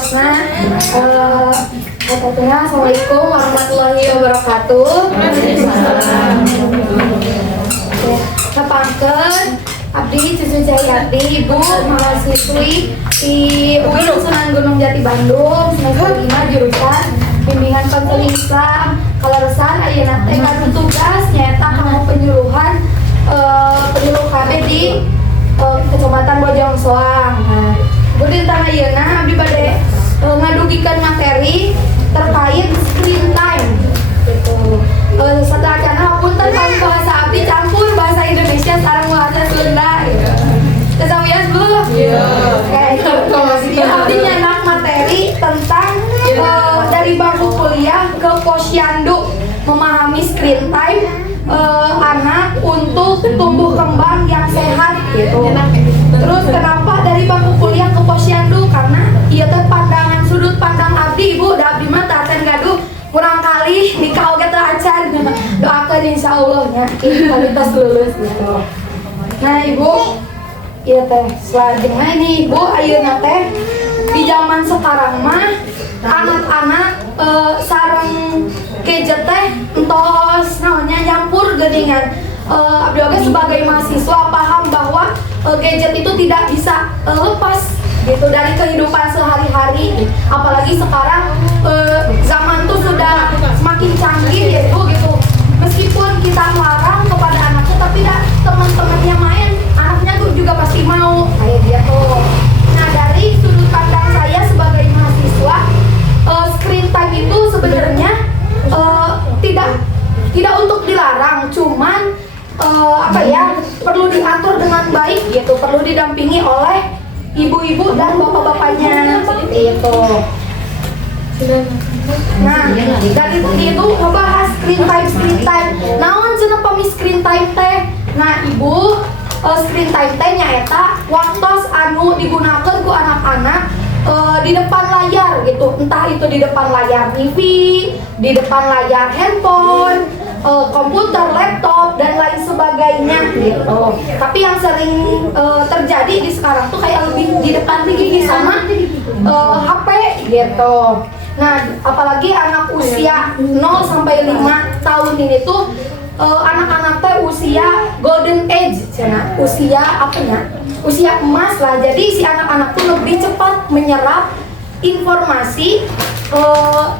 Hartosna. Assalamualaikum warahmatullahi wabarakatuh. Sapangkeun abdi Cucu Cahyati, ibu mahasiswi di UIN Sunan Gunung Jati Bandung, semester 5 jurusan bimbingan konseling Islam. Kalaresan ayeuna teh kanu tugas nyaeta kanggo penyuluhan penyuluh KB di Kecamatan Bojong Soang. Nah, budintang ayeuna abdi bade ngadugikeun materi terkait screen time gitu. Setelah channel punten kalau bahasa abdi campur bahasa Indonesia sareng bahasa Sunda gitu. Kesawian belum? Iya. Kayak itu. Abdi nyanak materi tentang dari bangku kuliah ke posyandu, memahami screen time anak untuk tumbuh kembang yang sehat gitu. Terus kenapa dari bangku kuliah ke posyandu? Karena ieu teh pandangan sudut pandang abdi, ibu da abdi mah taten gaduh kurang kali nikah oge teh acan. Doakeun insyaallah nya kualitas lulus gitu. Nah, ibu ieu teh selanjutnya ini ibu ayeuna teh di zaman sekarang mah anak-anak sareng gadget teh entos naonnya nyampur geuningan. Abdi oge sebagai mahasiswa paham bahwa gadget itu tidak bisa lepas gitu dari kehidupan sehari-hari, apalagi sekarang zaman tuh sudah semakin canggih ya ibu gitu. Meskipun kita melarang kepada anaknya, tapi teman-temannya main, anaknya tuh juga pasti mau kayak gitu. Nah, dari sudut pandang saya sebagai mahasiswa, screen time itu sebenarnya tidak untuk dilarang, cuman perlu diatur dengan baik gitu, perlu didampingi oleh ibu-ibu dan bapak-bapaknya seperti itu. Nah, dari itu ngebahas screen time. Naon cenah pami screen time teh? Nah, ibu, screen time teh nyaeta waktos anu digunakeun ku anak-anak di depan layar gitu, entah itu di depan layar TV, di depan layar handphone, komputer, laptop, dan lain sebagainya gitu. Tapi yang sering terjadi di sekarang tuh kayak lebih di depan TV sama HP gitu. Nah, apalagi anak usia 0 sampai 5 tahun ini tuh anak-anak teh usia golden age, cina. Usia apanya? Usia emas lah. Jadi si anak-anak tuh lebih cepat menyerap informasi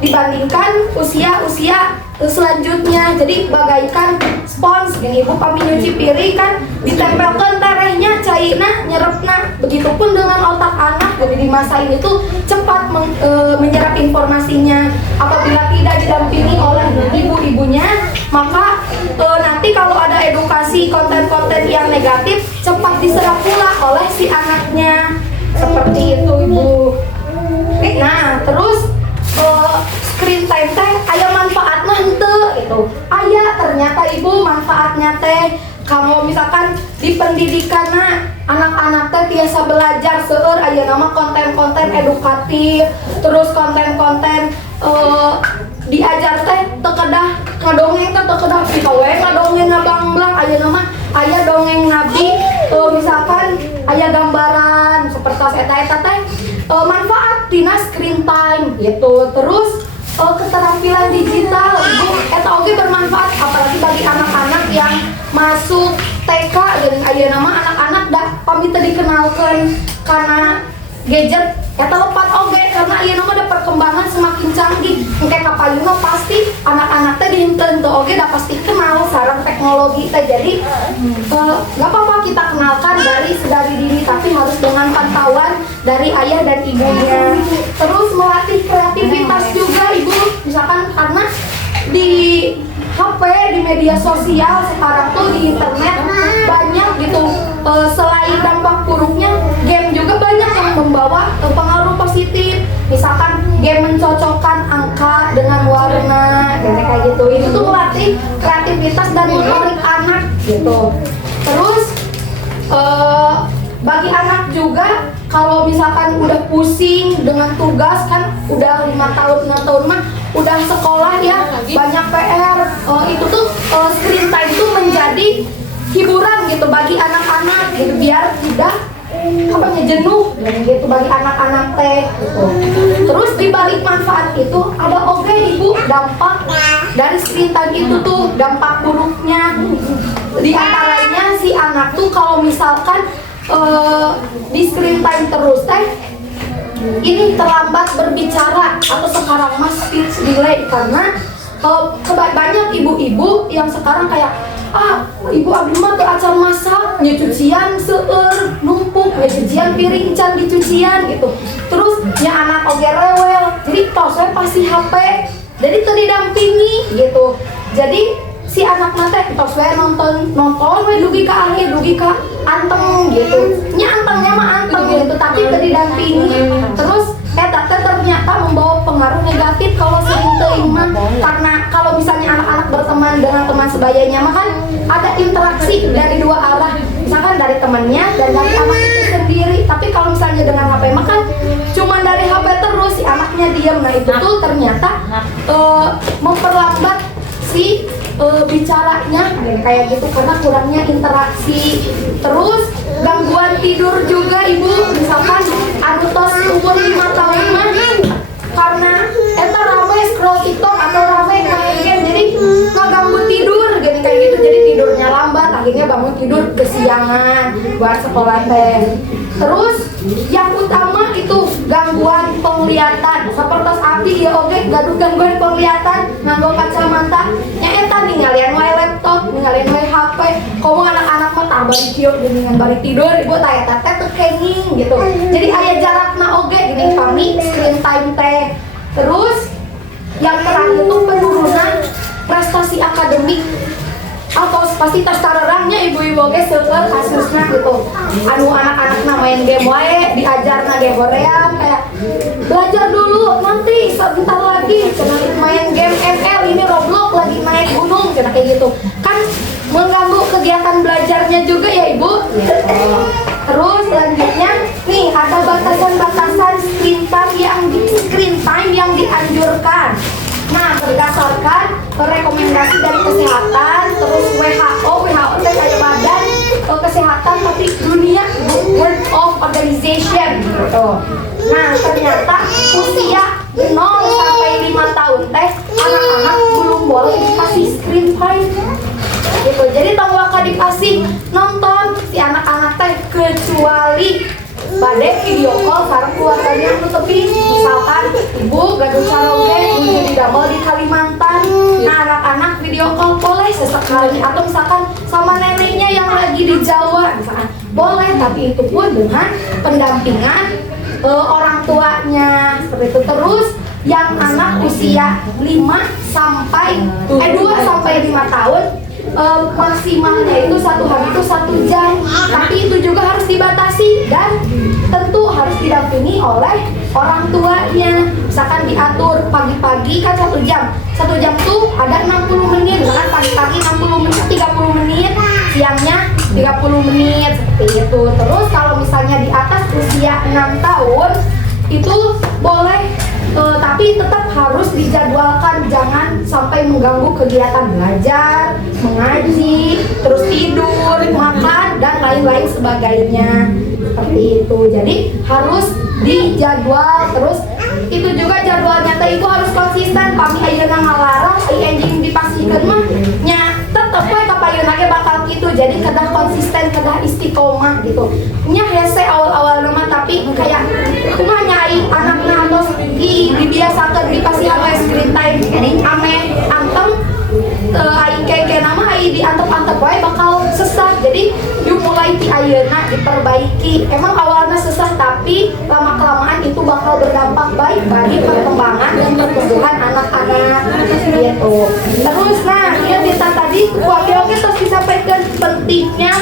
dibandingkan usia-usia selanjutnya. Jadi bagaikan spons gini, ibu kami nyuci piring kan ditempelkan tarehnya cairna nyerepna. Begitupun dengan otak anak, jadi di masa ini tuh cepat menyerap informasinya. Apabila tidak didampingi oleh ibu-ibunya, maka nanti kalau ada edukasi konten-konten yang negatif cepat diserap pula oleh si anaknya. Seperti itu ibu. Nah, terus screen time teh aya manfaatna henteu gitu. Aya ternyata ibu manfaatnya teh. Kalau misalkan di pendidikan anak-anak teh biasa belajar seueur aya nama konten-konten edukatif, terus konten-konten diajar teh teu kedah ngadongeng teh teu kedah pitowe ngadongeng ngabang-blang aya nama aya dongeng nabi, misalkan aya gambaran seperti eta teh manfaat tina screen time gitu. Terus keterampilan digital ibu eta oge bermanfaat apalagi bagi anak-anak yang masuk TK dan ayeuna mah anak-anak da pami teu dikenalkeun kana gadget eta lepat oge karena ayeuna mah da perkembangan semakin canggih. Engke kapayuna pasti anak-anak teh dihenteu oge da pasti kenal sareng teknologi teh. Jadi enggak apa-apa kita kenalkan dari dini, tapi harus dengan pantauan dari ayah dan ibunya. Terus melatih kreativitas juga ibu, misalkan karena di HP, di media sosial sekarang tuh di internet banyak gitu, selain dampak buruknya, game juga banyak yang membawa pengaruh positif. Misalkan game mencocokkan angka dengan warna kayak gitu, itu tuh melatih kreativitas dan motorik anak gitu. Terus bagi anak juga kalau misalkan udah pusing dengan tugas kan udah 5 tahun 6 tahun mah udah sekolah ya banyak PR, itu tuh screen time tuh menjadi hiburan gitu bagi anak-anak gitu, biar tidak jenuh gitu bagi anak-anak teh gitu. Terus di balik manfaat itu ada oke ibu dampak dari screen time itu tuh, dampak buruknya. Di antaranya si anak tuh kalau misalkan di screen time terus teh ini terlambat berbicara atau sekarang mas speech delay, karena banyak ibu-ibu yang sekarang kayak ibu abdi mah teu acan masak, nya cucian seueur numpuk, nya cucian piring can dicucian gitu. Terus nya anak oge rewel, jadi tos we pasti HP, jadi teu didampingi gitu. Jadi si anak nate tos we nonton we dugi ka akhir, dugi ka anteng gitu. Nya antengnya mah anteng gitu, tapi teu didampingi. Terus eta teh ternyata membawa pengaruh negatif kalau sering teuing mah, karena kalau misalnya anak-anak berteman dengan teman sebayanya mah kan ada interaksi dari dua arah, misalkan dari temannya dan dari anak itu sendiri. Tapi kalau misalnya dengan HP mah kan cuma dari HP terus, si anaknya diam. Nah itu tuh ternyata memperlambat si bicaranya kayak gitu karena kurangnya interaksi. Terus gangguan tidur juga ibu, misalkan anu tos umur 5 tahun mah karena eta rame scroll TikTok atau rame main game, jadi ngeganggu tidur gini kayak gitu, jadi tidurnya lambat, akhirnya bangun tidur kesiangan buat sekolah teh. Terus yang utama itu gangguan penglihatan, seperti api ya oke, gaduh gangguan penglihatan, nganggo kacamata, nya eta ninggalin wae laptop, ninggalin wae HP. Komo anak-anak mah tambah kieu dengan balik tidur, ibu teh eta teh kenging gitu. Jadi aya jarakna oge gini kami screen time teh. Terus yang terakhir itu penurunan prestasi akademik atau pasti tas tararangnya ibu-ibu ge seueur kasusna gitu. Anu anak-anakna main game wae, diajarna game Korea kayak belajar dulu, nanti sebentar lagi cenah main game ML, ini Roblox lagi naik gunung cenah kayak gitu. Kan mengganggu kegiatan belajarnya juga ya ibu. Terus selanjutnya nih ada batasan-batasan screen time yang dianjurkan. Nah, berdasarkan rekomendasi dari kesehatan, terus WHO teh kayak badan kesehatan tapi dunia, World of Organization gitu. Nah, ternyata usia 0 sampai 5 tahun teh anak-anak belum boleh dikasih screen time gitu. Jadi tong dikasih nonton si anak-anak teh kecuali pada video call sareng keluarganya anu tepi, misalkan ibu gaduh karaoke menuju di Damel di Kalimantan. Nah anak-anak video call boleh sesekali, atau misalkan sama neneknya yang lagi di Jawa misalkan boleh, tapi itu pun dengan pendampingan orang tuanya seperti itu. Terus yang anak usia 2 sampai 5 tahun maksimalnya itu 1 hari itu 1 jam, tapi itu juga harus dibatasi dan tentu harus didampingi oleh orang tuanya. Misalkan diatur pagi-pagi kan 1 jam tuh ada 60 menit, misalkan pagi-pagi 60 menit 30 menit, siangnya 30 menit seperti itu. Terus kalau misalnya di atas usia 6 tahun itu boleh, tapi tetap harus dijadwalkan, jangan sampai mengganggu kegiatan belajar, mengaji, terus tidur, makan, dan lain-lain sebagainya seperti itu. Jadi harus dijadwal. Terus itu juga jadwalnya teh itu harus konsisten. Kami ayeuna ngalarang anjing dipastikan mah nya tetep we kapayeuna ge bakal gitu. Jadi kedah konsisten, kedah istiqomah gitu. Nya hese awal-awal mah, tapi kayak kumaha nyai anakna atau dibiasakan dipasihan we screen time ame anteng aing keke nama aing diantep-antep wae bakal sesat. Jadi yuk mulai ti ayeuna diperbaiki. Emang awalnya sesat, tapi lama-kelamaan itu bakal berdampak baik bagi perkembangan dan pertumbuhan anak-anak gitu. Terus nah, ya kita tadi oke terus disampaikan pentingnya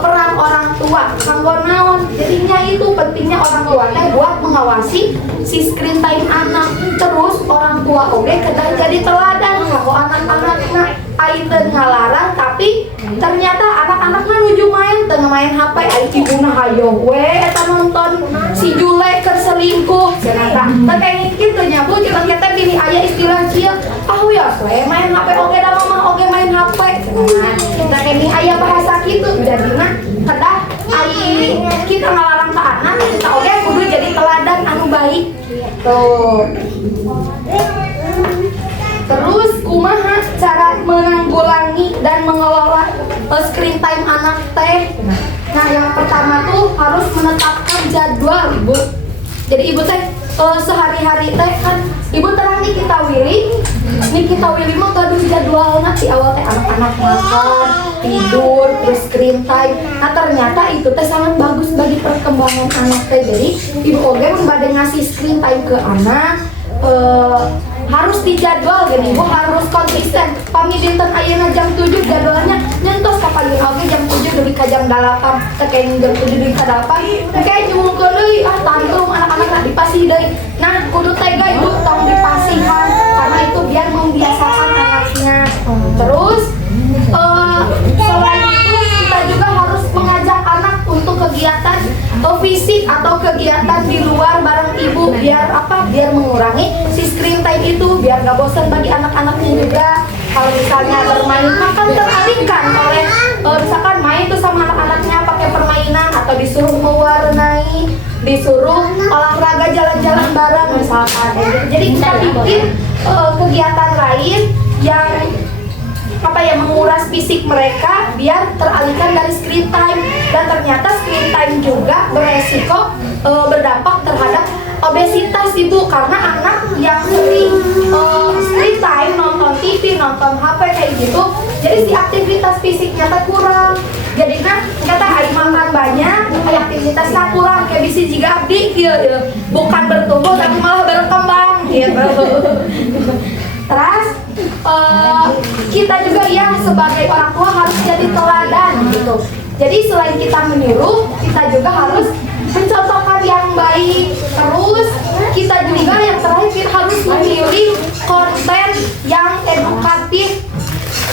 peran orang tua kanggo naon. Jadinya itu pentingnya orang tua teh buat mengawasi si screen time anak. Terus orang tua oge kedah jadi teladan kanggo anak-anakna. Aing teu ngalarang, tapi ternyata anak-anakna nuju main teu main HP. Aing ibuna hayo we eta nonton si Jule keur selingkuh cenah Tah kayak gitu nya Bu kita pilih aya istilah kieu ya we main HP oge da mama oge main HP nah kita ini aya bahasa gitu jadina kedah ai kita ngalarang ke anak kita oge kudu jadi teladan anu baik tuh. Terus kumaha cara menanggulangi dan mengelola screen time anak teh. Nah yang pertama tuh harus menetapkan jadwal ibu. Jadi ibu teh sehari-hari teh kan ibu terang nih kita Willy mah gaduh jadwal nanti awal teh anak-anak makan tidur terus screen time. Nah ternyata itu teh sangat bagus bagi perkembangan anak teh. Jadi ibu oge mun bade ngasih screen time ke anak harus dijadwal dan ibu harus konsisten. Pami dinten ayeuna jam 7 jadwalnya nyentos ka pagi oge jam 7 dugi ka jam 8 tekeng jam 7 dugi ka 8 engke nyungkeun deui tantrum anak-anak dipasih deui. Nah kudu tega ibu tong dipasihan karena itu biar membiasakan anaknya. Terus selain itu kita juga harus mengajak anak untuk kegiatan fisik atau kegiatan di luar bareng ibu biar mengurangi si screen time itu biar gak bosan bagi anak-anaknya juga. Kalau misalnya bermain kan teralihkan oleh misalkan main tuh sama anak-anaknya pakai permainan atau disuruh mewarnai, disuruh olahraga jalan-jalan bareng misalkan. Jadi kita bikin kegiatan lain yang menguras fisik mereka biar teralihkan dari screen time. Dan ternyata screen time juga beresiko berdampak terhadap obesitas ibu karena anak yang sering screen time nonton TV, nonton HP kayak gitu, jadi si aktivitas fisiknya teh kurang. Jadinya kata hari makan banyak, aktivitasnya kurang kayak bisa juga abdi gitu, bukan bertumbuh tapi malah berkembang gitu. Terus kita juga ya sebagai orang tua harus jadi teladan gitu. Jadi selain kita meniru, kita juga harus mencontohkan yang baik. Terus kita juga yang terakhir harus memilih konten yang edukatif.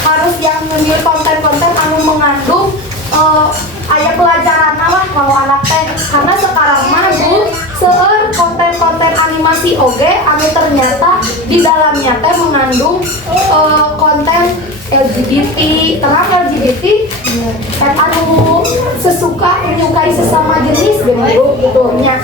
Harus yang memilih konten-konten anu mengandung aya pelajaran lah kalau anak teh. Karena sekarang mah Bu, seueur konten-konten animasi oge anu ternyata di dalamnya teh mengandung konten LGBT, terang LGBT kan anu sesuka menyukai sesama jenis gitu nya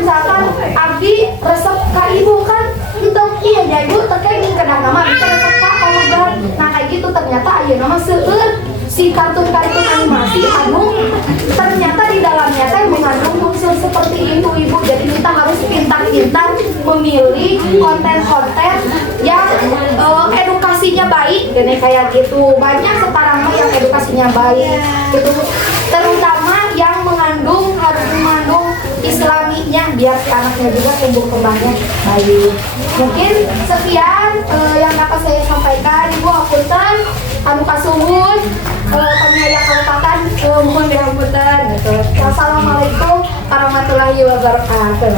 misalkan abdi resep ka ibu kan untuk iya ya ibu terkait kadang nama bisa resep ka omegan. Nah kayak gitu ternyata ayeuna mah seueur si kartun-kartun animasi anu ternyata di dalamnya teh mengandung unsur seperti itu ibu. Jadi kita harus pintar-pintar memilih konten-konten yang edukasinya baik gini kayak gitu. Banyak sekarang mah yang edukasinya baik gitu, terutama yang harus mengandung islaminya biar si anaknya juga tumbuh kembangnya baik. Mungkin sekian yang dapat saya sampaikan. Ibu hapunten anu kasuhun kami aya kalepatan mohon dihapunten gitu. Wassalamualaikum warahmatullahi wabarakatuh.